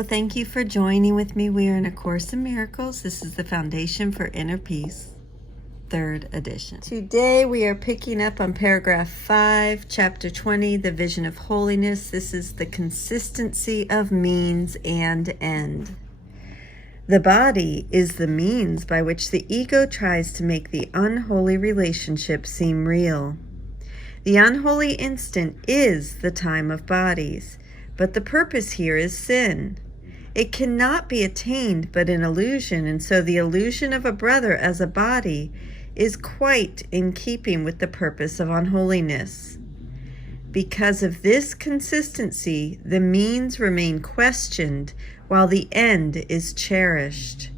Hello, thank you for joining with me. We are in A Course in Miracles. This is the Foundation for Inner Peace, 3rd edition. Today we are picking up on paragraph 5, chapter 20, the vision of holiness. This is the consistency of means and end. The body is the means by which the ego tries to make the unholy relationship seem real. The unholy instant is the time of bodies. But the purpose here is sin. It cannot be attained but in illusion, and so the illusion of a brother as a body is quite in keeping with the purpose of unholiness. Because of this consistency, the means remain questioned while the end is cherished.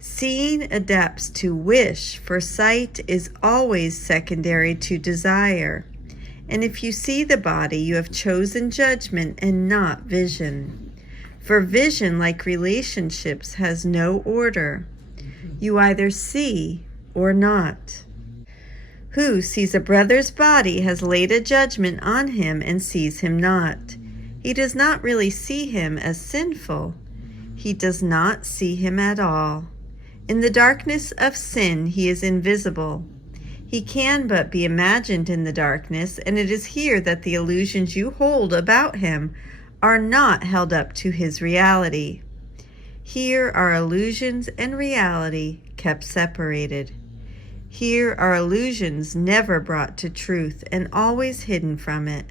Seeing adapts to wish, for sight is always secondary to desire. And if you see the body, you have chosen judgment and not vision. For vision, like relationships, has no order. You either see or not. Who sees a brother's body has laid a judgment on him and sees him not. He does not really see him as sinful. He does not see him at all. In the darkness of sin, he is invisible. He can but be imagined in the darkness, and it is here that the illusions you hold about him are not held up to his reality. Here are illusions and reality kept separated. Here are illusions never brought to truth and always hidden from it.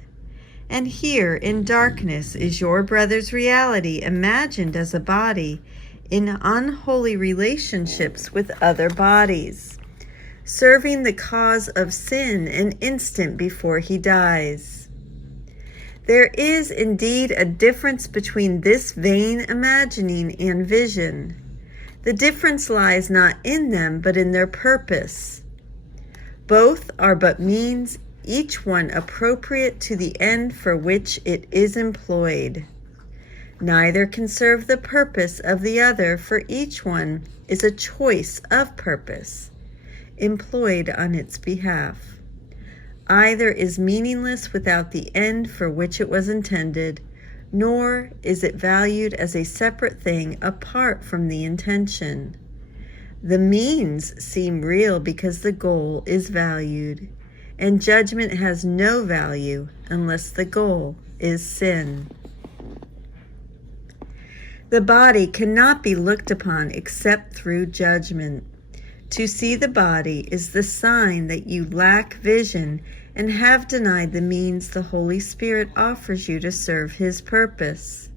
And here in darkness is your brother's reality imagined as a body in unholy relationships with other bodies, serving the cause of sin an instant before he dies. There is indeed a difference between this vain imagining and vision. The difference lies not in them, but in their purpose. Both are but means, each one appropriate to the end for which it is employed. Neither can serve the purpose of the other, for each one is a choice of purpose employed on its behalf. Either is meaningless without the end for which it was intended, nor is it valued as a separate thing apart from the intention. The means seem real because the goal is valued, and judgment has no value unless the goal is sin. The body cannot be looked upon except through judgment. To see the body is the sign that you lack vision and have denied the means the Holy Spirit offers you to serve His purpose.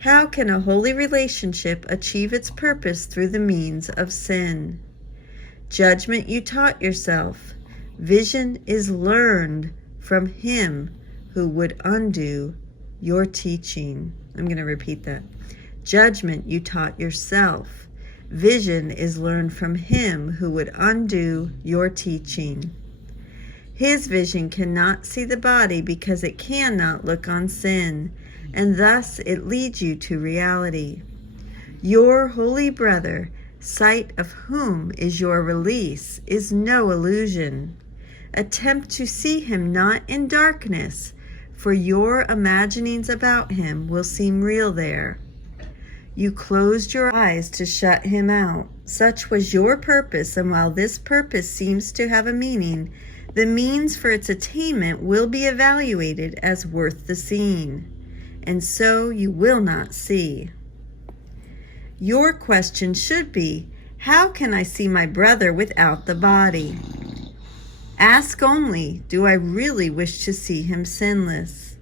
How can a holy relationship achieve its purpose through the means of sin? Judgment you taught yourself. Vision is learned from Him who would undo your teaching. I'm going to repeat that. Judgment you taught yourself. Vision is learned from Him who would undo your teaching. His vision cannot see the body because it cannot look on sin, and thus it leads you to reality. Your holy brother, sight of whom is your release, is no illusion. Attempt to see him not in darkness, for your imaginings about him will seem real there. You closed your eyes to shut him out. Such was your purpose, and while this purpose seems to have a meaning, the means for its attainment will be evaluated as worth the seeing, and so you will not see. Your question should be, how can I see my brother without the body? Ask only, do I really wish to see him sinless?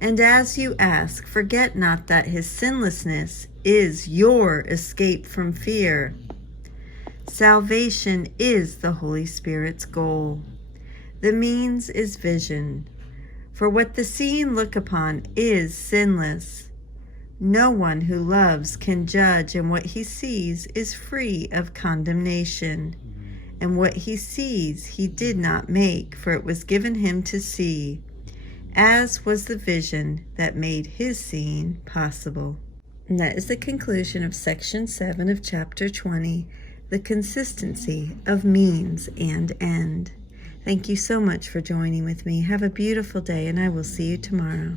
And as you ask, forget not that his sinlessness is your escape from fear. Salvation is the Holy Spirit's goal. The means is vision, for what the seeing look upon is sinless. No one who loves can judge, and what he sees is free of condemnation. And what he sees he did not make, for it was given him to see, as was the vision that made his seeing possible. And that is the conclusion of section 7 of chapter 20, the consistency of means and end. Thank you so much for joining with me. Have a beautiful day, and I will see you tomorrow.